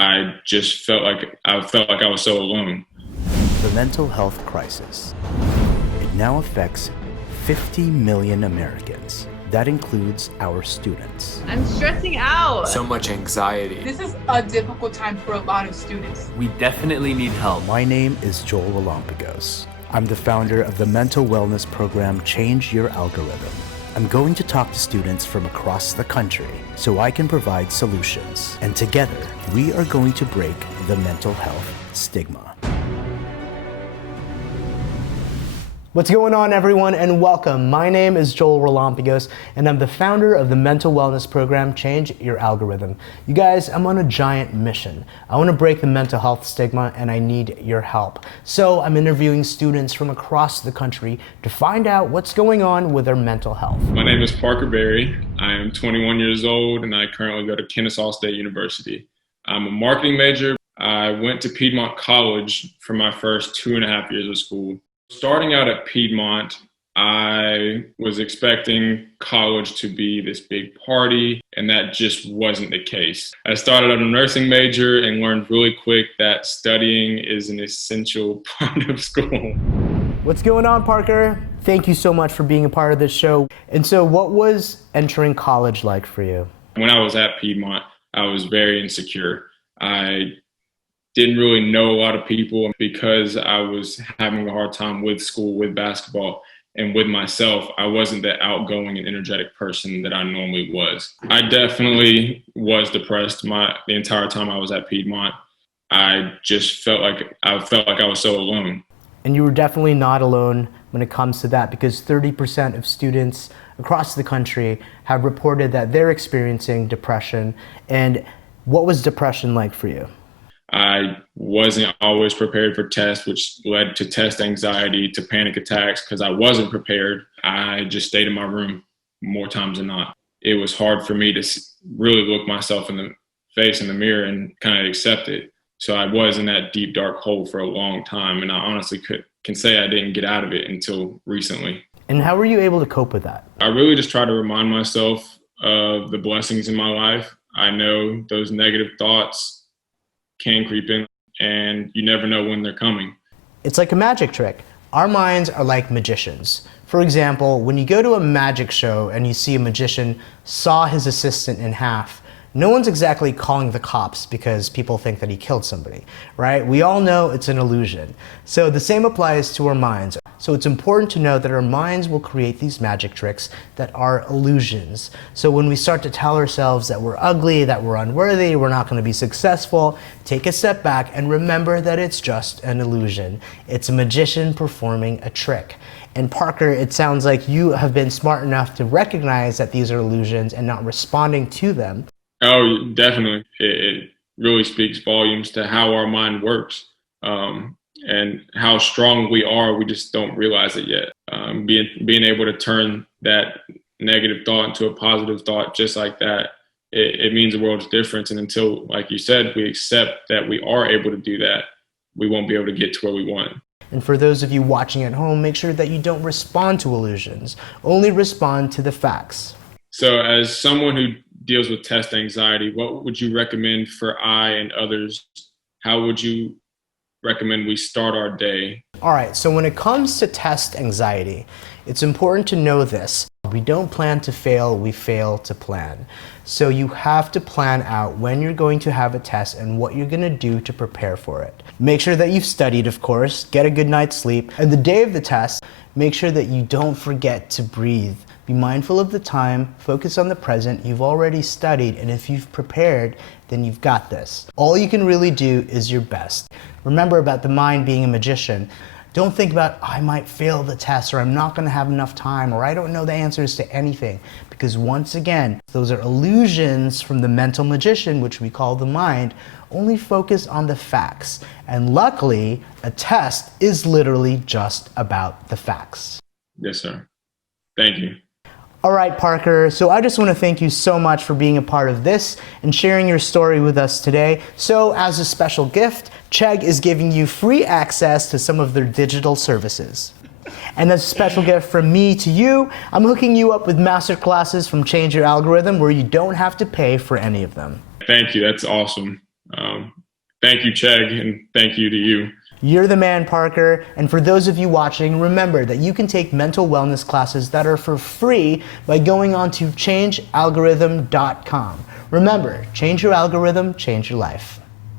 I just felt like I was so alone. The mental health crisis. It now affects 50 million Americans. That includes our students. I'm stressing out. So much anxiety. This is a difficult time for a lot of students. We definitely need help. My name is Joel Wolampagos. I'm the founder of the mental wellness program Change Your Algorithm. I'm going to talk to students from across the country so I can provide solutions. And together, we are going to break the mental health stigma. What's going on, everyone, and welcome. My name is Joel Wolampagos, and I'm the founder of the mental wellness program Change Your Algorithm. You guys, I'm on a giant mission. I want to break the mental health stigma, and I need your help. So I'm interviewing students from across the country to find out what's going on with their mental health. My name is Parker Berry. I am 21 years old, and I currently go to Kennesaw State University. I'm a marketing major. I went to Piedmont College for my first 2.5 years of school. Starting out at Piedmont, I was expecting college to be this big party, and that just wasn't the case. I started out a nursing major and learned really quick that studying is an essential part of school. What's going on, Parker? Thank you so much for being a part of this show. And so what was entering college like for you? When I was at Piedmont, I was very insecure. I didn't really know a lot of people because I was having a hard time with school, with basketball, and with myself. I wasn't the outgoing and energetic person that I normally was. I definitely was depressed the entire time I was at Piedmont. I just felt like I was so alone. And you were definitely not alone when it comes to that, because 30% of students across the country have reported that they're experiencing depression. And what was depression like for you? I wasn't always prepared for tests, which led to test anxiety, to panic attacks because I wasn't prepared. I just stayed in my room more times than not. It was hard for me to really look myself in the face in the mirror and kind of accept it. So I was in that deep, dark hole for a long time, and I honestly can say I didn't get out of it until recently. And how were you able to cope with that? I really just try to remind myself of the blessings in my life. I know those negative thoughts can creep in, and you never know when they're coming. It's like a magic trick. Our minds are like magicians. For example, when you go to a magic show and you see a magician saw his assistant in half, no one's exactly calling the cops because people think that he killed somebody, right? We all know it's an illusion. So the same applies to our minds. So it's important to know that our minds will create these magic tricks that are illusions. So when we start to tell ourselves that we're ugly, that we're unworthy, we're not going to be successful, take a step back and remember that it's just an illusion. It's a magician performing a trick. And Parker, it sounds like you have been smart enough to recognize that these are illusions and not responding to them. Oh, definitely. It really speaks volumes to how our mind works, and how strong we are. We just don't realize it yet. Being able to turn that negative thought into a positive thought just like that, it means a world's difference. And until, like you said, we accept that we are able to do that, we won't be able to get to where we want. And for those of you watching at home, make sure that you don't respond to illusions. Only respond to the facts. So as someone who deals with test anxiety, what would you recommend for I and others? How would you recommend we start our day? All right, so when it comes to test anxiety, it's important to know this. We don't plan to fail, we fail to plan. So you have to plan out when you're going to have a test and what you're gonna do to prepare for it. Make sure that you've studied, of course, get a good night's sleep. And the day of the test, make sure that you don't forget to breathe. Be mindful of the time, focus on the present. You've already studied, and if you've prepared, then you've got this. All you can really do is your best. Remember about the mind being a magician. Don't think about, I might fail the test, or I'm not gonna have enough time, or I don't know the answers to anything. Because once again, those are illusions from the mental magician, which we call the mind. Only focus on the facts. And luckily, a test is literally just about the facts. Yes, sir. Thank you. All right, Parker, so I just want to thank you so much for being a part of this and sharing your story with us today. So as a special gift, Chegg is giving you free access to some of their digital services. And as a special gift from me to you, I'm hooking you up with masterclasses from Change Your Algorithm where you don't have to pay for any of them. Thank you. That's awesome. Thank you, Chegg, and thank you to you. You're the man, Parker. And for those of you watching, remember that you can take mental wellness classes that are for free by going on to changealgorithm.com. Remember, change your algorithm, change your life.